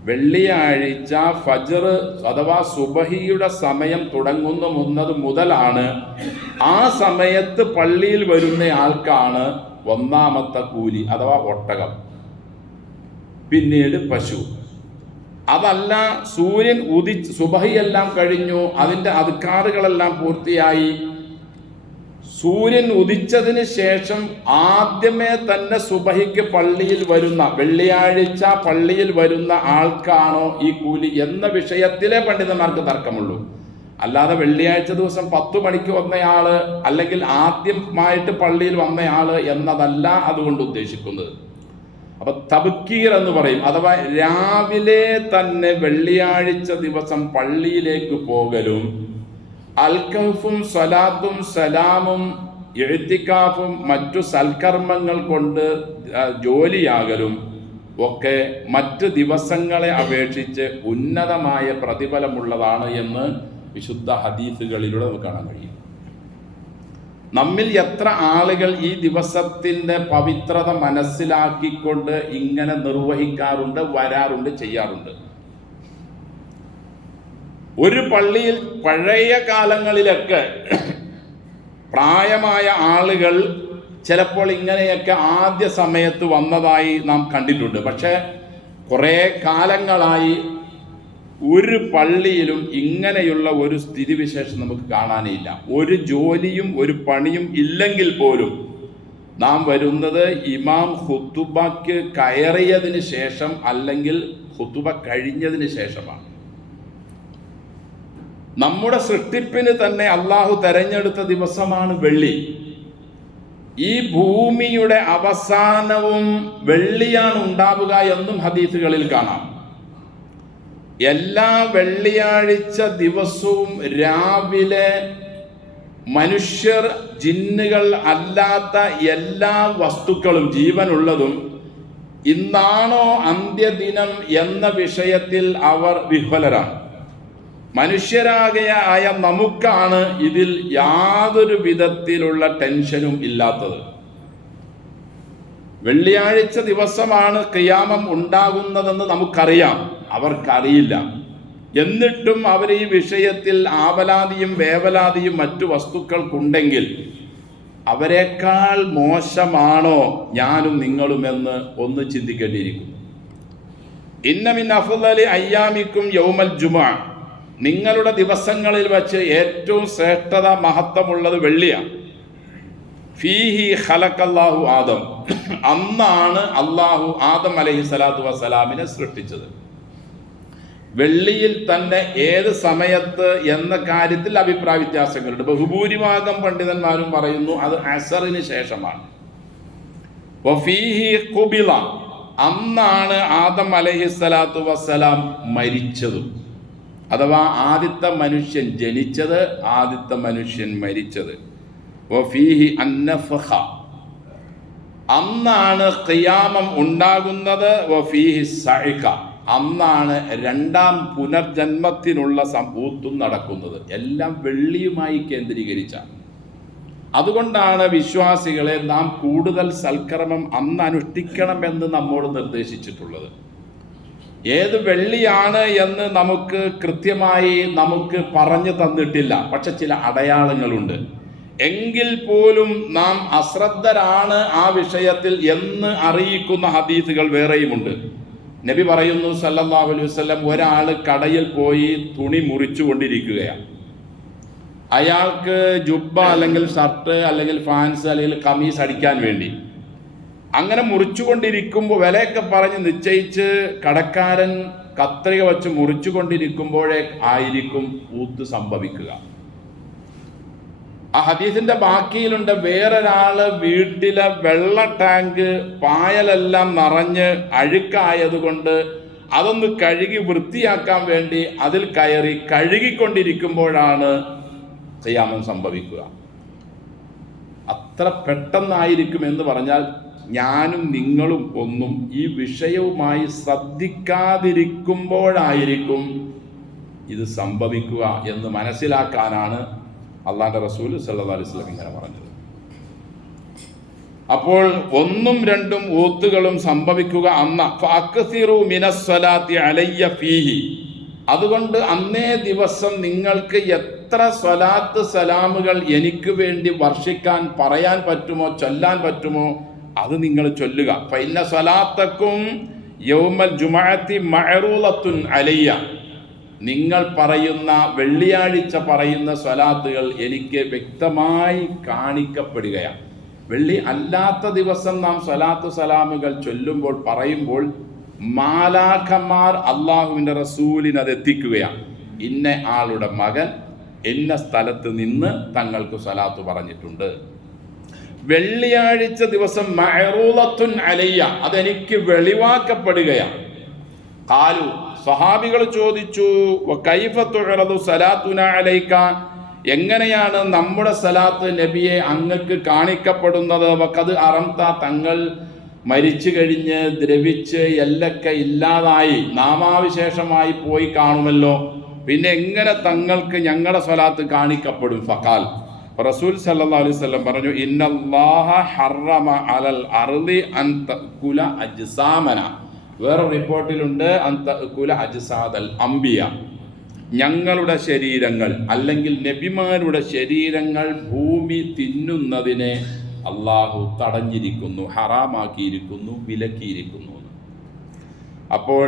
വെള്ളിയാഴ്ച ഫജ്ർ അഥവാ സുബഹിയുടെ സമയം തുടങ്ങുന്നത് മുതലാണ് ആ സമയത്ത് പള്ളിയിൽ വരുന്ന ആൾക്കാണ് 1-ാമത്തെ കൂലി അഥവാ ഒട്ടകം, പിന്നീട് പശു. അതല്ല, സൂര്യൻ സുബഹിയെല്ലാം കഴിഞ്ഞു, അതിൻ്റെ അദ്കാറുകളെല്ലാം പൂർത്തിയായി, സൂര്യൻ ഉദിച്ചതിന് ശേഷം ആദ്യമേ തന്നെ സുബഹിക്ക് പള്ളിയിൽ വരുന്ന, വെള്ളിയാഴ്ച പള്ളിയിൽ വരുന്ന ആൾക്കാണോ ഈ കൂലി എന്ന വിഷയത്തിലെ പണ്ഡിതന്മാർക്ക് തർക്കമുള്ളൂ. അല്ലാതെ വെള്ളിയാഴ്ച ദിവസം 10 മണിക്ക് വന്നയാള് അല്ലെങ്കിൽ ആദ്യമായിട്ട് പള്ളിയിൽ വന്നയാള് എന്നതല്ല അതുകൊണ്ട് ഉദ്ദേശിക്കുന്നത്. അപ്പൊ തബ്ക്കീർ എന്ന് പറയും, അഥവാ രാവിലെ തന്നെ വെള്ളിയാഴ്ച ദിവസം പള്ളിയിലേക്ക് പോകലും അൽകഹ്ഫും സ്വലാത്തും സലാമും ഇഅ്തികാഫും മറ്റു സൽക്കർമ്മങ്ങൾ കൊണ്ട് ജോലിയാകലും ഒക്കെ മറ്റ് ദിവസങ്ങളെ അപേക്ഷിച്ച് ഉന്നതമായ പ്രതിഫലമുള്ളതാണ് എന്ന് വിശുദ്ധ ഹദീസുകളിലൂടെ നമുക്ക് കാണാൻ കഴിയും. നമ്മിൽ എത്ര ആളുകൾ ഈ ദിവസത്തിൻ്റെ പവിത്രത മനസ്സിലാക്കിക്കൊണ്ട് ഇങ്ങനെ നിർവഹിക്കാറുണ്ട്, വരാറുണ്ട്, ചെയ്യാറുണ്ട്? ഒരു പള്ളിയിൽ പഴയ കാലങ്ങളിലൊക്കെ പ്രായമായ ആളുകൾ ചിലപ്പോൾ ഇങ്ങനെയൊക്കെ ആദ്യ സമയത്ത് വന്നതായി നാം കണ്ടിട്ടുണ്ട്. പക്ഷേ കുറേ കാലങ്ങളായി ഒരു പള്ളിയിലും ഇങ്ങനെയുള്ള ഒരു സ്ഥിതിവിശേഷം നമുക്ക് കാണാനില്ല. ഒരു ജോലിയും ഒരു പണിയും ഇല്ലെങ്കിൽ പോലും നാം വരുന്നത് ഇമാം ഖുതുബയ്ക്ക് കയറിയതിന് ശേഷം അല്ലെങ്കിൽ ഖുതുബ കഴിഞ്ഞതിന് ശേഷമാണ്. നമ്മുടെ സൃഷ്ടിപ്പിന് തന്നെ അള്ളാഹു തെരഞ്ഞെടുത്ത ദിവസമാണ് വെള്ളി. ഈ ഭൂമിയുടെ അവസാനവും വെള്ളിയാണ് ഉണ്ടാവുക എന്നും ഹദീസുകളിൽ കാണാം. എല്ലാ വെള്ളിയാഴ്ച ദിവസവും രാവിലെ മനുഷ്യർ, ജിന്നുകൾ അല്ലാത്ത എല്ലാ വസ്തുക്കളും ജീവനുള്ളതും ഇന്നാണോ അന്ത്യദിനം എന്ന വിഷയത്തിൽ അവർ വിഹ്വലരാണ്. മനുഷ്യരായ നമുക്കാണ് ഇതിൽ യാതൊരു വിധത്തിലുള്ള ടെൻഷനും ഇല്ലാത്തത്. വെള്ളിയാഴ്ച ദിവസമാണ് ഖിയാമം ഉണ്ടാകുന്നതെന്ന് നമുക്കറിയാം, അവർക്കറിയില്ല. എന്നിട്ടും അവർ ഈ വിഷയത്തിൽ ആവലാതിയും വേവലാതിയും മറ്റു വസ്തുക്കൾക്കുണ്ടെങ്കിൽ അവരെക്കാൾ മോശമാണോ ഞാനും നിങ്ങളുമെന്ന് ഒന്ന് ചിന്തിക്കേണ്ടിയിരിക്കുന്നു. ഇന്ന മിൻ അഫ്ളലി അയ്യാമിക്കും യൗമൽ ജുമുഅ, നിങ്ങളുടെ ദിവസങ്ങളിൽ വച്ച് ഏറ്റവും ശ്രേഷ്ഠത മഹത്വമുള്ളത് വെള്ളിയാണ്. ഫീഹി ഖലഖല്ലാഹു ആദം, അന്നാണ് അള്ളാഹു ആദം അലൈഹിസ്സലാത്തു വസ്സലാമിനെ സൃഷ്ടിച്ചത്. വെള്ളിയിൽ തന്നെ ഏത് സമയത്ത് എന്ന കാര്യത്തിൽ അഭിപ്രായ വ്യത്യാസങ്ങളുണ്ട്. ബഹുഭൂരിഭാഗം പണ്ഡിതന്മാരും പറയുന്നു അത് അസറിന് ശേഷമാണ്. വഫീഹി ഖുബില, അന്നാണ് ആദം അലൈഹിസ്സലാത്തു വസ്സലാം മരിച്ചതും, അഥവാ ആദ്യത്തെ മനുഷ്യൻ ജനിച്ചത്, ആദ്യത്തെ മനുഷ്യൻ മരിച്ചത്. വഫീഹി അന്നഫഖ, അന്നാണ് ഖിയാമം ഉണ്ടാകുന്നത്. വഫീഹി സഇഖ, അന്നാണ് രണ്ടാം പുനർജന്മത്തിനുള്ള സംഭൂത്തും നടക്കുന്നത്. എല്ലാം വെള്ളിയുമായി കേന്ദ്രീകരിച്ചാണ്. അതുകൊണ്ടാണ് വിശ്വാസികളെ നാം കൂടുതൽ സൽക്കർമ്മം അന്ന് അനുഷ്ഠിക്കണമെന്ന് നമ്മോട് നിർദ്ദേശിച്ചിട്ടുള്ളത്. ഏത് വെള്ളിയാണ് എന്ന് നമുക്ക് കൃത്യമായി പറഞ്ഞു തന്നിട്ടില്ല, പക്ഷെ ചില അടയാളങ്ങളുണ്ട്. എങ്കിൽ പോലും നാം അശ്രദ്ധരാണ് ആ വിഷയത്തിൽ എന്ന് അറിയിക്കുന്ന ഹദീസുകൾ വേറെയുമുണ്ട്. നബി പറയുന്നു സല്ലല്ലാഹു അലൈഹി വസല്ലം, ഒരാൾ കടയിൽ പോയി തുണി മുറിച്ചു കൊണ്ടിരിക്കുകയാണ്. അയാൾക്ക് ജുബ്ബ അല്ലെങ്കിൽ ഷർട്ട് അല്ലെങ്കിൽ ഫാൻസ് അല്ലെങ്കിൽ കമീസ് അടിക്കാൻ വേണ്ടി അങ്ങനെ മുറിച്ചുകൊണ്ടിരിക്കുമ്പോൾ വിലയൊക്കെ പറഞ്ഞ് നിശ്ചയിച്ച് കടക്കാരൻ കത്രിക വച്ച് മുറിച്ചുകൊണ്ടിരിക്കുമ്പോഴേ ആയിരിക്കും ഊത്ത് സംഭവിക്കുക. ആ ഹദീസിന്റെ ബാക്കിയിലുണ്ട്, വേറൊരാള് വീട്ടിലെ വെള്ള ടാങ്ക് പായലെല്ലാം നിറഞ്ഞ് അഴുക്കായതുകൊണ്ട് അതൊന്ന് കഴുകി വൃത്തിയാക്കാൻ വേണ്ടി അതിൽ കയറി കഴുകിക്കൊണ്ടിരിക്കുമ്പോഴാണ് ഖിയാമം സംഭവിക്കുക. എത്ര പെട്ടെന്നായിരിക്കും എന്ന് പറഞ്ഞാൽ ഞാനും നിങ്ങളും ഒന്നും ഈ വിഷയവുമായി ശ്രദ്ധിക്കാതിരിക്കുമ്പോഴായിരിക്കും ഇത് സംഭവിക്കുക എന്ന് മനസ്സിലാക്കാനാണ് അള്ളാഹുവിൻ്റെ റസൂൽ സല്ലല്ലാഹു അലൈഹി വസല്ലം ഇങ്ങനെ പറഞ്ഞത്. അപ്പോൾ ഒന്നും രണ്ടും ഊത്തുകളും സംഭവിക്കുക ഫഅക്സിറു മിനസ്സലാത്തി അലയ്യ ഫീഹി, അതുകൊണ്ട് അന്നേ ദിവസം നിങ്ങൾക്ക് എത്ര സ്വലാത്ത് സലാമുകൾ എനിക്ക് വേണ്ടി വർഷിക്കാൻ പറയാൻ പറ്റുമോ ചൊല്ലാൻ പറ്റുമോ അത് നിങ്ങൾ ചൊല്ലുക. ഫഇന്ന സ്വലാത്തക്കും യൗമൽ ജുമുഅത്തി മഅറൂലത്തുൻ അലയ്യ, നിങ്ങൾ പറയുന്ന വെള്ളിയാഴ്ച പറയുന്ന സ്വലാത്തുകൾ എനിക്ക് വ്യക്തമായി കാണിക്കപ്പെടുകയാണ്. വെള്ളി അല്ലാത്ത ദിവസം നാം സ്വലാത്തു സലാമുകൾ ചൊല്ലുമ്പോൾ പറയുമ്പോൾ മാലാഖമാർ അള്ളാഹുവിൻ്റെ റസൂലിന് അത് എത്തിക്കുകയാണ്. ഇന്ന ആളുടെ മകൻ ഇന്ന സ്ഥലത്ത് നിന്ന് തങ്ങൾക്ക് സ്വലാത്ത് പറഞ്ഞിട്ടുണ്ട്. വെള്ളിയാഴ്ച ദിവസം മഅറൂലത്തുൻ അലയ്യ, അതെനിക്ക് വെളിവാക്കപ്പെടുകയാണ്. ഖാലു, സ്വഹാബികൾ ചോദിച്ചു, വകൈഫ തുഅറദു സലാത്തുന അലൈക, എങ്ങനെയാണ് നമ്മുടെ സലാത്ത് നബിയെ അങ്ങക്ക് കാണിക്കപ്പെടുന്നത്? വഖദ് അറംത, തങ്ങൾ മരിച്ചു കഴിഞ്ഞ് ദ്രവിച്ച് എല്ലൊക്കെ ഇല്ലാതായി നാമാവിശേഷമായി പോയി കാണുമല്ലോ, പിന്നെ എങ്ങനെ തങ്ങൾക്ക് ഞങ്ങളുടെ സ്വലാത്ത് കാണിക്കപ്പെടും? ഫഖാൽ, റസൂൽ സല്ലല്ലാഹു അലൈഹി വസല്ലം പറഞ്ഞു, ഇന്നല്ലാഹ ഹറമ അലൽ അർളി അൻ തഅകുല അജ്സാമന. വേറെ റിപ്പോർട്ടിലുണ്ട് അൻ തഅകുല അജ്സാദൽ അംബിയ, ഞങ്ങളുടെ ശരീരങ്ങൾ അല്ലെങ്കിൽ നബിമാരുടെ ശരീരങ്ങൾ ഭൂമി തിന്നുന്നതിനെ അള്ളാഹു തടഞ്ഞിരിക്കുന്നു, ഹറാമാക്കിയിരിക്കുന്നു, വിലക്കിയിരിക്കുന്നു. അപ്പോൾ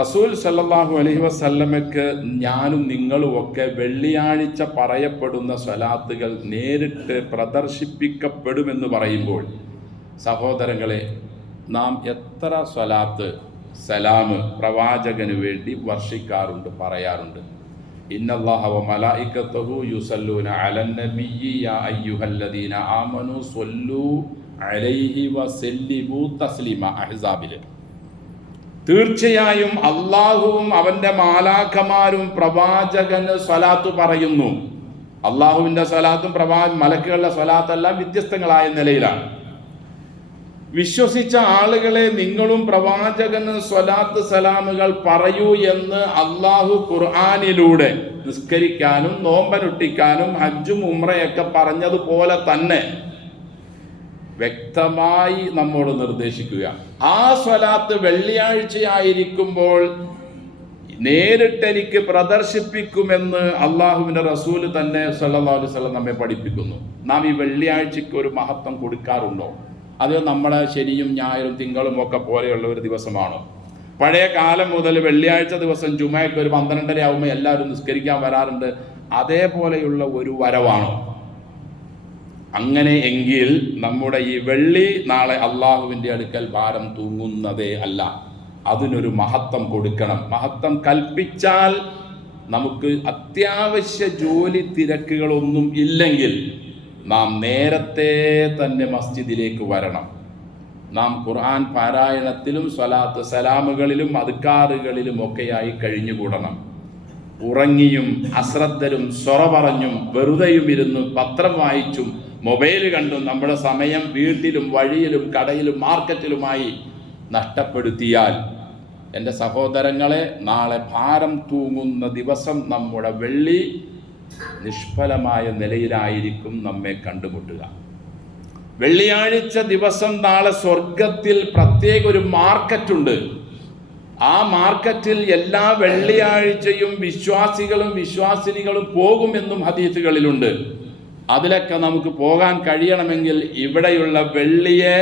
റസൂൽ സല്ലല്ലാഹു അലൈഹി വസല്ലമയ്ക്ക് ഞാനും നിങ്ങളുമൊക്കെ വെള്ളിയാഴ്ച പറയപ്പെടുന്ന സ്വലാത്തുകൾ നേരിട്ട് പ്രദർശിപ്പിക്കപ്പെടുമെന്ന് പറയുമ്പോൾ സഹോദരങ്ങളെ, നാം എത്ര സ്വലാത്ത് സലാം പ്രവാചകന് വേണ്ടി വർഷിക്കാറുണ്ട്, പറയാറുണ്ട്. ഇന്നല്ലാഹ വ മലായികതഹു യുസല്ലൂന അലൻ നബിയ്യി യാ അയ്യുഹല്ലദീന ആമനു സ്വല്ലു അലൈഹി വസല്ലിമു തസ്ലീമ. അഹ്സാബിൽ തീർച്ചയായും അള്ളാഹുവും അവൻ്റെ മാലാഖമാരും പ്രവാചകന് സ്വലാത്ത് പറയുന്നു. അള്ളാഹുവിൻ്റെ സ്വലാത്തും മലക്കുകളുടെ സ്വലാത്തെല്ലാം വ്യത്യസ്തങ്ങളായ നിലയിലാണ്. വിശ്വസിച്ച ആളുകളെ നിങ്ങളും പ്രവാചകന് സ്വലാത്ത് സലാമുകൾ പറയൂ എന്ന് അള്ളാഹു ഖുർആനിലൂടെ നിസ്കരിക്കാനും നോമ്പനുഷ്ഠിക്കാനും ഹജ്ജും ഉംറയൊക്കെ പറഞ്ഞതുപോലെ തന്നെ വ്യക്തമായി നമ്മോട് നിർദ്ദേശിക്കുക. ആ സ്വലാത്ത് വെള്ളിയാഴ്ചയായിരിക്കുമ്പോൾ നേരിട്ട് എനിക്ക് പ്രദർശിപ്പിക്കുമെന്ന് അള്ളാഹുവിൻ്റെ റസൂല് തന്നെ സല്ലല്ലാഹു അലൈഹി വസല്ലം നമ്മെ പഠിപ്പിക്കുന്നു. നാം ഈ വെള്ളിയാഴ്ചയ്ക്ക് ഒരു മഹത്വം കൊടുക്കാറുണ്ടോ? അത് നമ്മുടെ ശനിയും ഞായറും തിങ്കളും ഒക്കെ പോലെയുള്ള ഒരു ദിവസമാണോ? പഴയ കാലം മുതൽ വെള്ളിയാഴ്ച ദിവസം ജുമയ്ക്ക് ഒരു 12:30 ആകുമ്പോൾ എല്ലാവരും നിസ്കരിക്കാൻ വരാറുണ്ട്. അതേപോലെയുള്ള ഒരു വരവാണോ? അങ്ങനെ എങ്കിൽ നമ്മുടെ ഈ വെള്ളി നാളെ അള്ളാഹുവിൻ്റെ അടുക്കൽ ഭാരം തൂങ്ങുന്നതേ അല്ല. അതിനൊരു മഹത്വം കൊടുക്കണം. മഹത്വം കൽപ്പിച്ചാൽ നമുക്ക് അത്യാവശ്യ ജോലി തിരക്കുകളൊന്നും ഇല്ലെങ്കിൽ നാം നേരത്തെ തന്നെ മസ്ജിദിലേക്ക് വരണം. നാം ഖുർആൻ പാരായണത്തിലും സ്വലാത്ത് സലാമുകളിലും അദ്കാറുകളിലും ഒക്കെയായി കഴിഞ്ഞുകൂടണം. ഉറങ്ങിയും അശ്രദ്ധരും സൊറ പറഞ്ഞും വെറുതെയും ഇരുന്ന് പത്രം വായിച്ചും മൊബൈൽ കണ്ടും നമ്മുടെ സമയം വീട്ടിലും വഴിയിലും കടയിലും മാർക്കറ്റിലുമായി നഷ്ടപ്പെടുത്തിയാൽ എൻ്റെ സഹോദരങ്ങളെ, നാളെ ഭാരം തൂങ്ങുന്ന ദിവസം നമ്മുടെ വെള്ളി നിഷ്ഫലമായ നിലയിലായിരിക്കും നമ്മെ കണ്ടുമുട്ടുക. വെള്ളിയാഴ്ച ദിവസം നാളെ സ്വർഗത്തിൽ പ്രത്യേക ഒരു മാർക്കറ്റുണ്ട്. ആ മാർക്കറ്റിൽ എല്ലാ വെള്ളിയാഴ്ചയും വിശ്വാസികളും വിശ്വാസിനികളും പോകുമെന്നും ഹദീസുകളിലുണ്ട്. അതിലൊക്കെ നമുക്ക് പോകാൻ കഴിയണമെങ്കിൽ ഇവിടെയുള്ള വെള്ളിയെ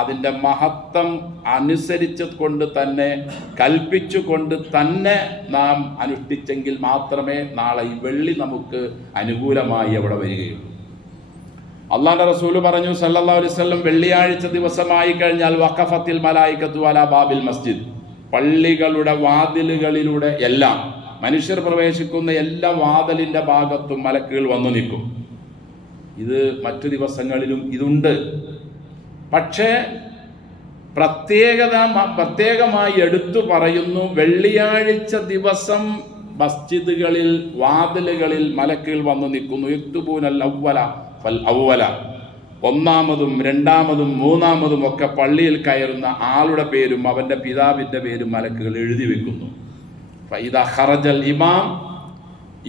അതിൻ്റെ മഹത്വം അനുസരിച്ച് കൊണ്ട് തന്നെ കൽപ്പിച്ചുകൊണ്ട് തന്നെ നാം അനുഷ്ഠിച്ചെങ്കിൽ മാത്രമേ നാളെ ഈ വെള്ളി നമുക്ക് അനുകൂലമായി അവിടെ വരികയുള്ളൂ. അള്ളാഹുവിൻ്റെ റസൂല് പറഞ്ഞു സല്ലല്ലാഹു അലൈഹി വസല്ലം, വെള്ളിയാഴ്ച ദിവസമായി കഴിഞ്ഞാൽ വഖഫത്തിൽ മലായികത്തു അലാ ബാബിൽ മസ്ജിദ്, പള്ളികളുടെ വാതിലുകളിലൂടെ എല്ലാം മനുഷ്യർ പ്രവേശിക്കുന്ന എല്ലാ വാതിലിൻ്റെ ഭാഗത്തും മലക്കുകൾ വന്നു നിൽക്കും. ഇത് മറ്റു ദിവസങ്ങളിലും ഇതുണ്ട്. പക്ഷേ പ്രത്യേകമായി എടുത്തു പറയുന്നു, വെള്ളിയാഴ്ച ദിവസം മസ്ജിദുകളിൽ വാതിലുകളിൽ മലക്കുകൾ വന്നു നിൽക്കുന്നു. യക്തുബൂനൽ അവ്വല ഫൽ അവ്വല, ഒന്നാമതും രണ്ടാമതും മൂന്നാമതും ഒക്കെ പള്ളിയിൽ കയറുന്ന ആളുടെ പേരും അവൻ്റെ പിതാവിൻ്റെ പേരും മലക്കുകൾ എഴുതി വെക്കുന്നു. ഫഇദാ ഖറജൽ ഇമാം,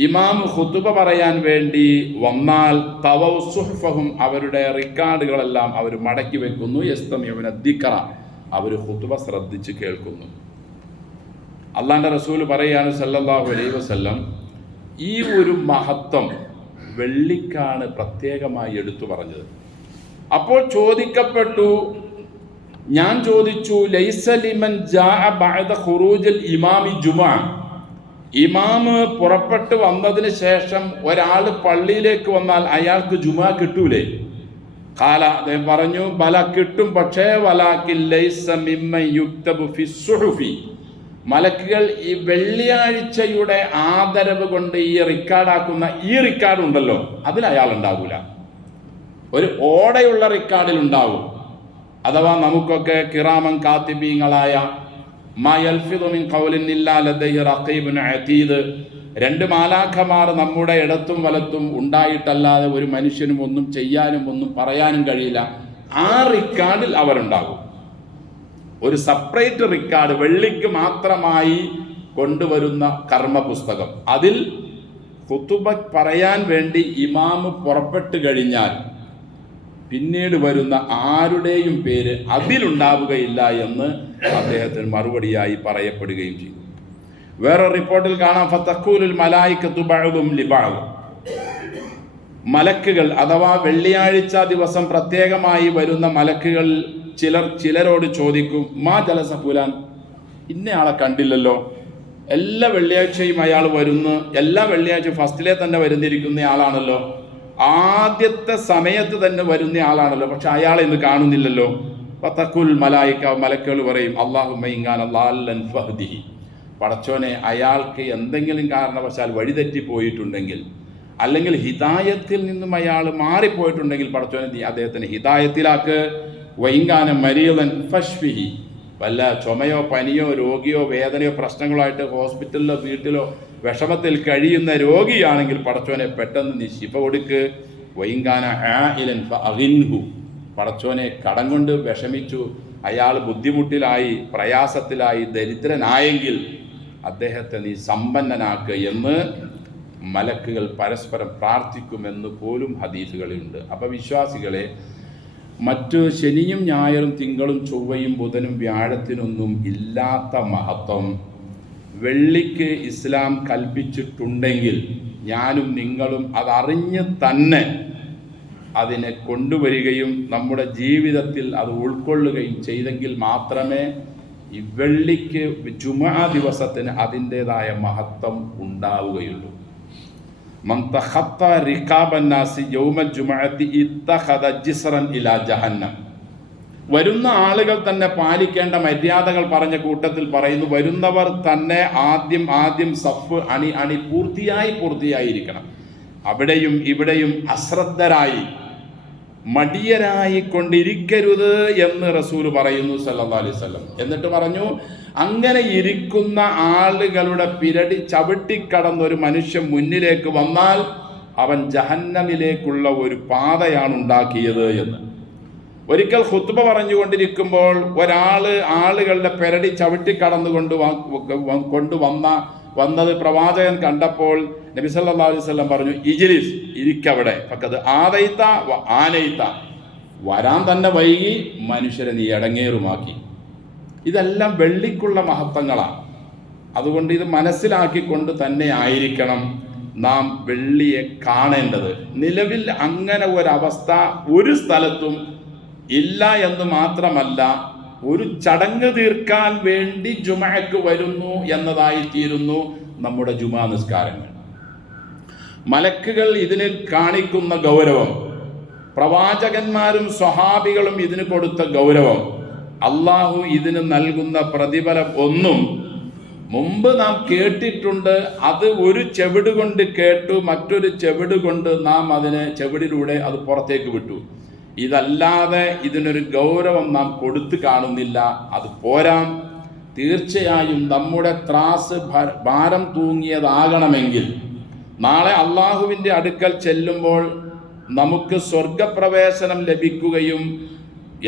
ഇമാം ഖുതുബ പറയാൻ വേണ്ടി വന്നാൽ തവൗ സുഹ്ഫഹും, അവരുടെ റിക്കാർഡുകളെല്ലാം അവർ മടക്കി വെക്കുന്നു. യസ്തമിഉന ദിക്റ, അവർ ഖുതുബ ശ്രദ്ധിച്ച് കേൾക്കുന്നു. അള്ളാഹുവിൻ്റെ റസൂൽ പറയാണ് സല്ലല്ലാഹു അലൈഹി വസല്ലം, ഈ ഒരു മഹത്വം വെള്ളിക്കാണ് പ്രത്യേകമായി എടുത്തു പറഞ്ഞത്. അപ്പോൾ ചോദിക്കപ്പെട്ടു, ഞാൻ ചോദിച്ചു, ലൈസ ലിമൻ ജാഅ ബഅദ ഖുറൂജിൽ ഇമാമി ജുമുഅ, ഇമാമ് പുറപ്പെട്ട് വന്നതിന് ശേഷം ഒരാൾ പള്ളിയിലേക്ക് വന്നാൽ അയാൾക്ക് ജുമുഅ കിട്ടൂലേ? ഖാല, അദ്ദേഹം പറഞ്ഞു, ബല കിട്ടും, പക്ഷേ വലാകിൻ ലൈസ മിമ്മൻ യുക്തബു ഫി സുഹുഫി, മലക്കുകൾ ഈ വെള്ളിയാഴ്ചയുടെ ആദരവ് കൊണ്ട് ഈ റിക്കാർഡാക്കുന്ന ഈ റിക്കാർഡ് ഉണ്ടല്ലോ, അതിൽ അയാൾ ഉണ്ടാകൂല. ഒരു ഓടയുള്ള റിക്കാർഡിൽ ഉണ്ടാവും. അഥവാ നമുക്കൊക്കെ കിറാമൻ കാത്തിബീങ്ങളായ മാ യൽഫിദു മിൻ ഖൗലിൻ ഇല്ലാ ലദൈഹി റഖീബുൻ അതീദ്, രണ്ട് മാലാഖമാർ നമ്മുടെ ഇടത്തും വലത്തും ഉണ്ടായിട്ടല്ലാതെ ഒരു മനുഷ്യനും ഒന്നും ചെയ്യാനും ഒന്നും പറയാനും കഴിയില്ല. ആ റിക്കാർഡിൽ അവരുണ്ടാകും. ഒരു സെപ്പറേറ്റ് റിക്കാർഡ്, വെള്ളിക്ക് മാത്രമായി കൊണ്ടുവരുന്ന കർമ്മ പുസ്തകം, അതിൽ ഖുതുബ പറയാൻ വേണ്ടി ഇമാമ് പുറപ്പെട്ടു കഴിഞ്ഞാൽ പിന്നീട് വരുന്ന ആരുടെയും പേര് അതിലുണ്ടാവുകയില്ല എന്ന് അദ്ദേഹത്തിന് മറുപടിയായി പറയപ്പെടുകയും ചെയ്തു. വേറെ റിപ്പോർട്ടിൽ കാണാം, ഫതഖൂലുൽ മലായികത്തു ബഅദും ലിബഅദ്, മലക്കുകൾ അഥവാ വെള്ളിയാഴ്ച ദിവസം പ്രത്യേകമായി വരുന്ന മലക്കുകൾ ചിലരോട് ചോദിക്കും, മാ ജലസ ഫുലാൻ, ഇന്നയാളെ കണ്ടില്ലല്ലോ, എല്ലാ വെള്ളിയാഴ്ചയും അയാൾ വരുന്നു, എല്ലാ വെള്ളിയാഴ്ചയും ഫസ്റ്റിലെ തന്നെ വരുന്നിരിക്കുന്ന ആളാണല്ലോ, ആദ്യത്തെ സമയത്ത് തന്നെ വരുന്ന ആളാണല്ലോ, പക്ഷെ അയാളെ ഇന്ന് കാണുന്നില്ലല്ലോ. ഫതഖുൽ മലായിക, മലക്കുകൾ പറയും, അല്ലാഹുമ്മ ഇൻകാന ളാല്ലൻ ഫഹ്ദിഹി, പടച്ചോനെ അയാൾക്ക് എന്തെങ്കിലും കാരണവശാൽ വഴിതെറ്റിപ്പോയിട്ടുണ്ടെങ്കിൽ, അല്ലെങ്കിൽ ഹിദായത്തിൽ നിന്നും അയാൾ മാറിപ്പോയിട്ടുണ്ടെങ്കിൽ പടച്ചോനെ നീ അദ്ദേഹത്തിന് ഹിദായത്തിലാക്ക്. വൈങ്കാന മരീളൻ ഫഷ്ഫിഹി, വല്ല ചുമയോ പനിയോ രോഗിയോ വേദനയോ പ്രശ്നങ്ങളായിട്ട് ഹോസ്പിറ്റലിലോ വീട്ടിലോ വിഷമത്തിൽ കഴിയുന്ന രോഗിയാണെങ്കിൽ പടച്ചോനെ പെട്ടെന്ന് നീ ശിഫ കൊടുക്ക്. വൈങ്കാന ആഇലൻ ഫഅഗിൻഹു, പടച്ചോനെ കടം കൊണ്ട് വിഷമിച്ചു അയാൾ ബുദ്ധിമുട്ടിലായി പ്രയാസത്തിലായി ദരിദ്രനായെങ്കിൽ അദ്ദേഹത്തെ നീ സമ്പന്നനാക്ക് എന്ന് മലക്കുകൾ പരസ്പരം പ്രാർത്ഥിക്കുമെന്ന് പോലും ഹദീസുകളിലുണ്ട്. അപ്പോൾ വിശ്വാസികളെ, മറ്റ് ശനിയും ഞായറും തിങ്കളും ചൊവ്വയും ബുധനും വ്യാഴത്തിനൊന്നും ഇല്ലാത്ത മഹത്വം വെള്ളിക്ക് ഇസ്ലാം കൽപ്പിച്ചിട്ടുണ്ടെങ്കിൽ ഞാനും നിങ്ങളും അതറിഞ്ഞ് തന്നെ അതിനെ കൊണ്ടുവരികയും നമ്മുടെ ജീവിതത്തിൽ അത് ഉൾക്കൊള്ളുകയും ചെയ്തെങ്കിൽ മാത്രമേ ഈ വെള്ളിക്ക് ജുമുഅ ദിവസത്തിന് അതിൻ്റെതായ മഹത്വം ഉണ്ടാവുകയുള്ളൂ. മൻ തഖത്ത റിഖാബൻ നാസി യൗമൽ ജുമുഅത്തി ഇത്തഖദ ജിസ്റൻ ഇലാ ജഹന്നം, വരുന്ന ആളുകൾ തന്നെ പാലിക്കേണ്ട മര്യാദകൾ പറഞ്ഞ കൂട്ടത്തിൽ പറയുന്നു, വരുന്നവർ തന്നെ ആദ്യം സഫ് അണി പൂർത്തിയായിരിക്കണം. അവിടെയും ഇവിടെയും അശ്രദ്ധരായി മടിയരായി കൊണ്ടിരിക്കരുത് എന്ന് റസൂൽ പറയുന്നു സല്ലല്ലാഹു അലൈഹി വസല്ലം. എന്നിട്ട് പറഞ്ഞു, അങ്ങനെ ഇരിക്കുന്ന ആളുകളുടെ പിരടി ചവിട്ടിക്കടന്നൊരു മനുഷ്യൻ മുന്നിലേക്ക് വന്നാൽ അവൻ ജഹന്നമിലേക്കുള്ള ഒരു പാതയാണ് ഉണ്ടാക്കിയത് എന്ന്. ഒരിക്കൽ ഖുത്ബ പറഞ്ഞുകൊണ്ടിരിക്കുമ്പോൾ ആളുകളുടെ പിരടി ചവിട്ടിക്കടന്നുകൊണ്ട് വന്നത് പ്രവാചകൻ കണ്ടപ്പോൾ നബി സല്ലല്ലാഹു അലൈഹി വസല്ലം പറഞ്ഞു, ഇജ്ലിസ്, ഇരിക്കവിടെ, ഫഖദ് ആദൈത വ ആനൈത, വരാൻ തന്നെ വൈകി, മനുഷ്യരെ നീ ഇടങ്ങേറുമാക്കി. ഇതെല്ലാം വെള്ളിക്കുള്ള മഹത്വങ്ങളാണ്. അതുകൊണ്ട് ഇത് മനസ്സിലാക്കിക്കൊണ്ട് തന്നെ ആയിരിക്കണം നാം വെള്ളിയെ കാണേണ്ടത്. നിലവിൽ അങ്ങനെ ഒരവസ്ഥ ഒരു സ്ഥലത്തും ഇല്ല എന്ന് മാത്രമല്ല, ഒരു ചടങ്ങ് തീർക്കാൻ വേണ്ടി ജുമഅക്ക് വരുന്നു എന്നതായിത്തീരുന്നു നമ്മുടെ ജുമാ നിസ്കാരങ്ങൾ. മലക്കുകൾ ഇതിന് കാണിക്കുന്ന ഗൗരവം, പ്രവാചകന്മാരും സ്വഹാബികളും ഇതിന് കൊടുത്ത ഗൗരവം, അള്ളാഹു ഇതിന് നൽകുന്ന പ്രതിഫലം ഒന്നും മുമ്പ് നാം കേട്ടിട്ടുണ്ട്. അത് ഒരു ചെവിട് കൊണ്ട് കേട്ടു, മറ്റൊരു ചെവിട് കൊണ്ട് നാം അതിനെ ചെവിടിലൂടെ അത് പുറത്തേക്ക് വിട്ടു. ഇതല്ലാതെ ഇതിനൊരു ഗൗരവം നാം കൊടുത്തു കാണുന്നില്ല. അത് പോരാ. തീർച്ചയായും നമ്മുടെ ത്രാസ് ഭാരം തൂങ്ങിയതാകണമെങ്കിൽ നാളെ അള്ളാഹുവിൻ്റെ അടുക്കൽ ചെല്ലുമ്പോൾ നമുക്ക് സ്വർഗപ്രവേശനം ലഭിക്കുകയും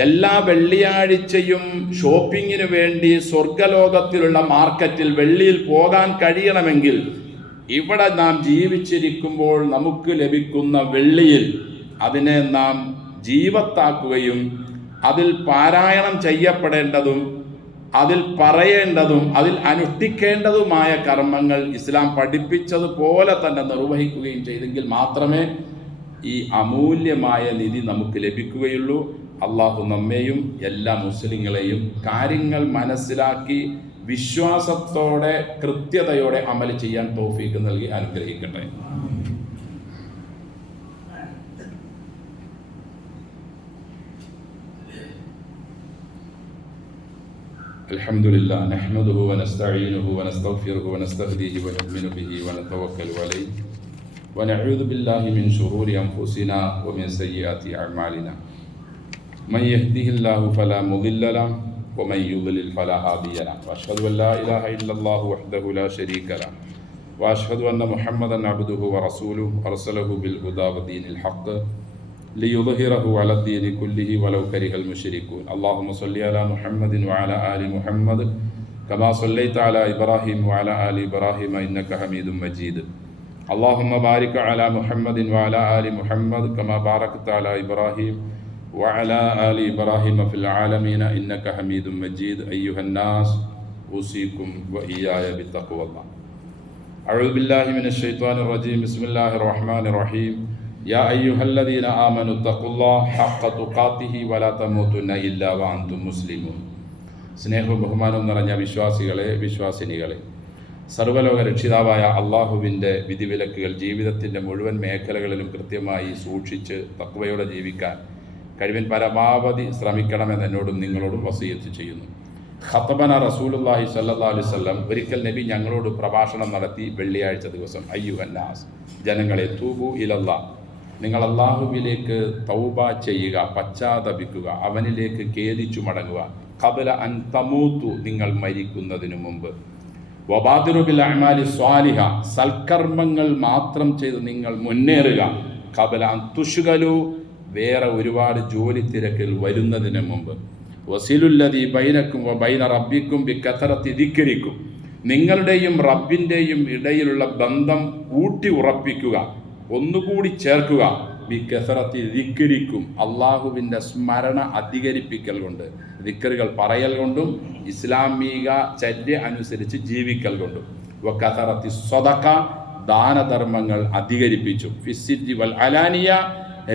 എല്ലാ വെള്ളിയാഴ്ചയും ഷോപ്പിങ്ങിന് വേണ്ടി സ്വർഗലോകത്തിലുള്ള മാർക്കറ്റിൽ വെള്ളിയിൽ പോകാൻ കഴിയണമെങ്കിൽ ഇവിടെ നാം ജീവിച്ചിരിക്കുമ്പോൾ നമുക്ക് ലഭിക്കുന്ന വെള്ളിയിൽ അതിനെ നാം ജീവത്താക്കുകയും അതിൽ പാരായണം ചെയ്യപ്പെടേണ്ടതും അതിൽ പറയേണ്ടതും അതിൽ അനുഷ്ഠിക്കേണ്ടതുമായ കർമ്മങ്ങൾ ഇസ്ലാം പഠിപ്പിച്ചതുപോലെ തന്നെ നിർവഹിക്കുകയും ചെയ്തെങ്കിൽ മാത്രമേ ഈ അമൂല്യമായ നിധി നമുക്ക് ലഭിക്കുകയുള്ളൂ. അള്ളാഹു നമ്മെയും എല്ലാ മുസ്ലിങ്ങളെയും കാര്യങ്ങൾ മനസ്സിലാക്കി വിശ്വാസത്തോടെ കൃത്യതയോടെ അമൽ ചെയ്യാൻ തൗഫീഖ് നൽകി അനുഗ്രഹിക്കട്ടെ. അൽഹംദുലില്ലാ നഹ്മദുഹു വനസ്തഈനുഹു വനസ്തഗ്ഫിറുഹു വനസ്തഹ്ദീഹി വനുഅ്മിനു ബിഹി വനതവക്കലു അലൈഹി വനഊദു ബില്ലാഹി മിൻ ശുറൂരി അൻഫുസിനാ വമിൻ സയ്യിആതി അഅ്മാലിനാ മൻ യഹ്ദിഹില്ലാഹു ഫലാ മുദില്ല ലഹു വമൻ യുദ്ലിൽ ഫലാ ഹാദിയ ലഹു വഅശ്ഹദു അൻ ലാ ഇലാഹ ഇല്ലല്ലാഹു വഹ്ദഹു ലാ ശരീക ലഹു വഅശ്ഹദു അന്ന മുഹമ്മദൻ അബ്ദുഹു വറസൂലുഹു അർസലഹു ബിൽ ഹുദാ വദീനിൽ ഹഖ് ليظهره على الدين كله ولو كره المشركون اللهم صل على محمد وعلى آل محمد كما صليت على إبراهيم وعلى آل إبراهيم إنك حميد مجيد اللهم بارك على محمد وعلى آل محمد كما باركت على إبراهيم وعلى آل إبراهيم في العالمين إنك حميد مجيد أيها الناس أوصيكم وإياي بتقوى الله أعوذ بالله من الشيطان الرجيم بسم الله الرحمن الرحيم يا أيها الذين آمنوا اتقوا الله حق تقاته ولا تموتن إلا وأنتم مسلمون. സ്നേഹവും ബഹുമാനവും നിറഞ്ഞ വിശ്വാസികളെ, വിശ്വാസിനികളെ, സർവ്വലോക രക്ഷിതാവായ അള്ളാഹുവിൻ്റെ വിധിവിലക്കുകൾ ജീവിതത്തിൻ്റെ മുഴുവൻ മേഖലകളിലും കൃത്യമായി സൂക്ഷിച്ച് തഖ്വയോടെ ജീവിക്കാൻ കഴിവിൻ പരമാവധി ശ്രമിക്കണമെന്ന് എന്നോടും നിങ്ങളോടും വസിയത്ത് ചെയ്യുന്നു. ഖതബന റസൂലുള്ളാഹി സ്വല്ലല്ലാഹു അലൈഹി വസല്ലം ഒരിക്കൽ നബി ഞങ്ങളോട് പ്രഭാഷണം നടത്തി. വെള്ളിയാഴ്ച ദിവസം, അയ്യുഹന്നാസ്, ജനങ്ങളെ, തൂബു ഇലല്ലാഹ്, നിങ്ങൾ അള്ളാഹുവിലേക്ക് തൗബ ചെയ്യുക, പശ്ചാത്തപിക്കുക, അവനിലേക്ക് ഖേദിച്ചു മടങ്ങുക. ഖബല അൻ തമൂതു, നിങ്ങൾ മരിക്കുന്നതിനു മുമ്പ്. വബാദിറു ബിൽ അഅ്മാലി സ്വാലിഹ, സൽക്കർമ്മങ്ങൾ മാത്രം ചെയ്ത് നിങ്ങൾ മുന്നേറുക. ഖബല അൻ തുശ്ഗലു, വേറെ ഒരുപാട് ജോലി തിരക്കിൽ വരുന്നതിന് മുമ്പ്. വസിലുല്ലദി ബൈനക്കും വബൈന റബ്ബിക്കും ബികസറത്തി ദിക്രിക്കും, നിങ്ങളുടെയും റബ്ബിൻ്റെയും ഇടയിലുള്ള ബന്ധം ഊട്ടി ഉറപ്പിക്കുക, ഒന്നുകൂടി ചേർക്കുക. ബികസറത്തി ദിക്രിക്കും, അള്ളാഹുവിൻ്റെ സ്മരണ അധികരിപ്പിക്കൽ കൊണ്ട്, ദിക്റുകൾ പറയൽ കൊണ്ടും ഇസ്ലാമിക ചര്യ അനുസരിച്ച് ജീവിക്കൽ കൊണ്ടും. വകസറത്തി സ്വദഖ, ദാനധർമ്മങ്ങൾ അധികരിപ്പിച്ചു. ഫിസ്സിരി വൽ അലാനിയ,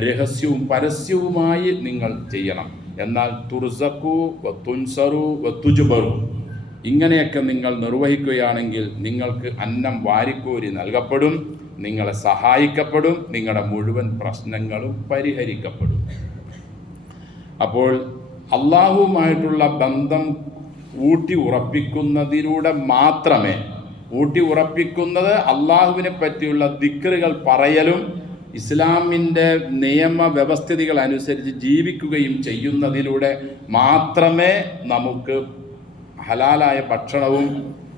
രഹസ്യവും പരസ്യവുമായി നിങ്ങൾ ചെയ്യണം. എന്നാൽ തുർസഖു വതുൻസറു വതുജ്ബറു, ഇങ്ങനെയൊക്കെ നിങ്ങൾ നിർവഹിക്കുകയാണെങ്കിൽ നിങ്ങൾക്ക് അന്നം വാരിക്കോരി നൽകപ്പെടും, നിങ്ങളെ സഹായിക്കപ്പെടും, നിങ്ങളുടെ മുഴുവൻ പ്രശ്നങ്ങളും പരിഹരിക്കപ്പെടും. അപ്പോൾ അള്ളാഹുവുമായിട്ടുള്ള ബന്ധം ഊട്ടി ഉറപ്പിക്കുന്നതിലൂടെ മാത്രമേ, ഊട്ടി ഉറപ്പിക്കുന്നത് അള്ളാഹുവിനെ പറ്റിയുള്ള ദിക്റുകൾ പറയലും ഇസ്ലാമിൻ്റെ നിയമവ്യവസ്ഥിതികൾ അനുസരിച്ച് ജീവിക്കുകയും ചെയ്യുന്നതിലൂടെ മാത്രമേ നമുക്ക് ഹലാലായ ഭക്ഷണവും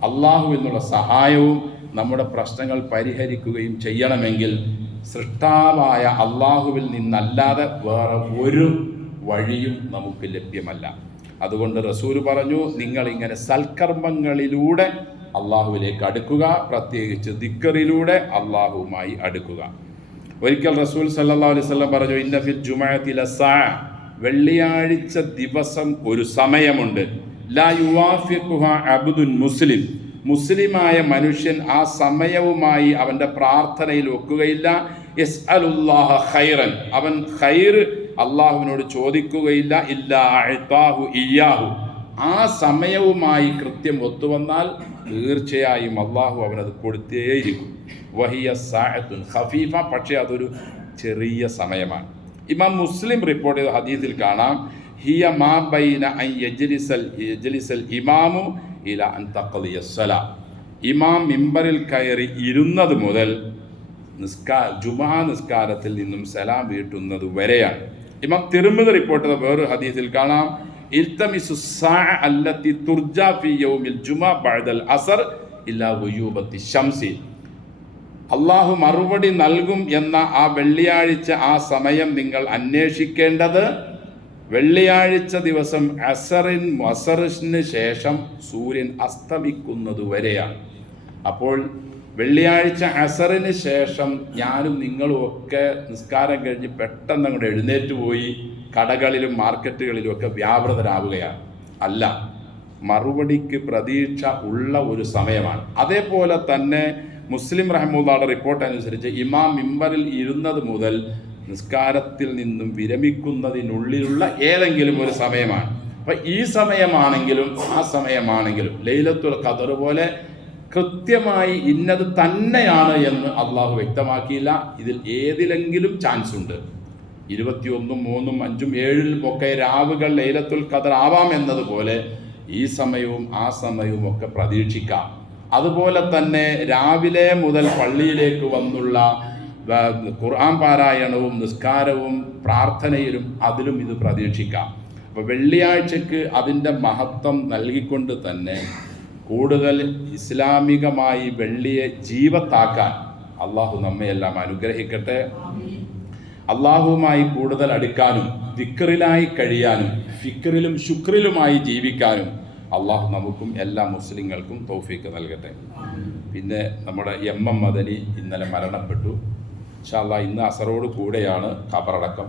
അള്ളാഹു എന്നുള്ള സഹായവും നമ്മുടെ പ്രശ്നങ്ങൾ പരിഹരിക്കുകയും ചെയ്യണമെങ്കിൽ സൃഷ്ടാവായ അള്ളാഹുവിൽ നിന്നല്ലാതെ വേറെ ഒരു വഴിയും നമുക്ക് ലഭ്യമല്ല. അതുകൊണ്ട് റസൂല് പറഞ്ഞു, നിങ്ങളിങ്ങനെ സൽക്കർമ്മങ്ങളിലൂടെ അള്ളാഹുവിലേക്ക് അടുക്കുക, പ്രത്യേകിച്ച് ദിക്റിലൂടെ അള്ളാഹുവുമായി അടുക്കുക. ഒരിക്കൽ റസൂൽ സല്ലല്ലാഹു അലൈഹി വസല്ലം പറഞ്ഞു, ഇന്ന ഫിൽ ജുമുഅത്തി ലസാ, വെള്ളിയാഴ്ച ദിവസം ഒരു സമയമുണ്ട്. ലാ യുവാഫിഖുഹാ അബ്ദുൻ മുസ്ലിം, മുസ്ലിമായ മനുഷ്യൻ ആ സമയവുമായി അവൻ്റെ പ്രാർത്ഥനയിൽ ഒക്കുകയില്ല. യസ്അലുല്ലാഹ ഖൈറൻ, അവൻ ഖൈർ അള്ളാഹുവിനോട് ചോദിക്കുകയില്ല. ഇല്ലാ അഅതാഹു ഇയ്യാഹു, ആ സമയവുമായി കൃത്യം ഒത്തുവന്നാൽ തീർച്ചയായും അള്ളാഹു അവനത് കൊടുത്തേയിരിക്കും. വഹിയ സാഅത്തുൻ ഖഫീഫ, പക്ഷേ അതൊരു ചെറിയ സമയമാണ്. ഇമാം മുസ്ലിം റിപ്പോർട്ട് ചെയ്ത ഹദീസിൽ കാണാം, ഹിയ മാ ബൈന അൻ യജ്ലിസൽ ഇമാമു ഇല അൻ തഖ്ദിയസ്സലാ, ഇമാം മിമ്പറിൽ കയറി ഇരുന്നത് മുതൽ ജുമാ നിസ്കാരത്തിൽ നിന്നും സലാം വീട്ടുന്നത് വരെയാണ്. ഇമാം തിർമിദി റിപ്പോർട്ട് ചെയ്ത വേറൊരു ഹദീസിൽ കാണാം, ഇൽതമിസു സാഅ അല്ലത്തി തുർജാ ഫീ യൗമിൽ ജുമാ ബഅദൽ അസ്ർ ഇലാ വുയൂബത്തി ശംസി, അള്ളാഹു മറുപടി നൽകും എന്ന ആ വെള്ളിയാഴ്ച ആ സമയം നിങ്ങൾ അന്വേഷിക്കേണ്ടത് വെള്ളിയാഴ്ച ദിവസം അസറിന് ശേഷം സൂര്യൻ അസ്തമിക്കുന്നത് വരെയാണ്. അപ്പോൾ വെള്ളിയാഴ്ച അസറിന് ശേഷം ഞാനും നിങ്ങളും ഒക്കെ നിസ്കാരം കഴിഞ്ഞ് പെട്ടെന്ന് അങ്ങോട്ട് എഴുന്നേറ്റ് പോയി കടകളിലും മാർക്കറ്റുകളിലും ഒക്കെ വ്യാപൃതരാവുകയാണ്. അല്ല, മറുപടിക്ക് പ്രതീക്ഷ ഉള്ള ഒരു സമയമാണ്. അതേപോലെ തന്നെ മുസ്ലിം റഹ്മത്തുള്ളാഹിയുടെ റിപ്പോർട്ട് അനുസരിച്ച് ഇമാം മിമ്പറിൽ ഇരുന്നത് മുതൽ നിസ്കാരത്തിൽ നിന്നും വിരമിക്കുന്നതിനുള്ളിലുള്ള ഏതെങ്കിലും ഒരു സമയമാണ്. അപ്പം ഈ സമയമാണെങ്കിലും ആ സമയമാണെങ്കിലും ലൈലത്തുൽ ഖദർ പോലെ കൃത്യമായി ഇന്നത് തന്നെയാണ് എന്ന് അള്ളാഹു വ്യക്തമാക്കിയില്ല. ഇതിൽ ഏതിലെങ്കിലും ചാൻസ് ഉണ്ട്. 21, 3, 5, 7 ഒക്കെ രാവുകൾ ലൈലത്തുൽ ഖദർ ആവാം എന്നതുപോലെ ഈ സമയവും ആ സമയവും ഒക്കെ പ്രതീക്ഷിക്കാം. അതുപോലെ തന്നെ രാവിലെ മുതൽ പള്ളിയിലേക്ക് വന്നുള്ള ഖുർആൻ പാരായണവും നിസ്കാരവും പ്രാർത്ഥനയിലും അതിലും ഇത് പ്രതീക്ഷിക്കാം. അപ്പോൾ വെള്ളിയാഴ്ചക്ക് അതിൻ്റെ മഹത്വം നൽകിക്കൊണ്ട് തന്നെ കൂടുതൽ ഇസ്ലാമികമായി വെള്ളിയെ ജീവത്താക്കാൻ അള്ളാഹു നമ്മയെല്ലാം അനുഗ്രഹിക്കട്ടെ. അള്ളാഹുവുമായി കൂടുതൽ അടുക്കാനും ദിക്റിലായി കഴിയാനും ഫിക്റിലും ശുക്രിലുമായി ജീവിക്കാനും അള്ളാഹു നമുക്കും എല്ലാ മുസ്ലിങ്ങൾക്കും തൗഫീക്ക് നൽകട്ടെ. പിന്നെ നമ്മുടെ എം മദനി ഇന്നലെ മരണപ്പെട്ടു. ഇൻഷാ അല്ലാഹ് ഇന്ന് അസറോട് കൂടെയാണ് ഖബറടക്കം.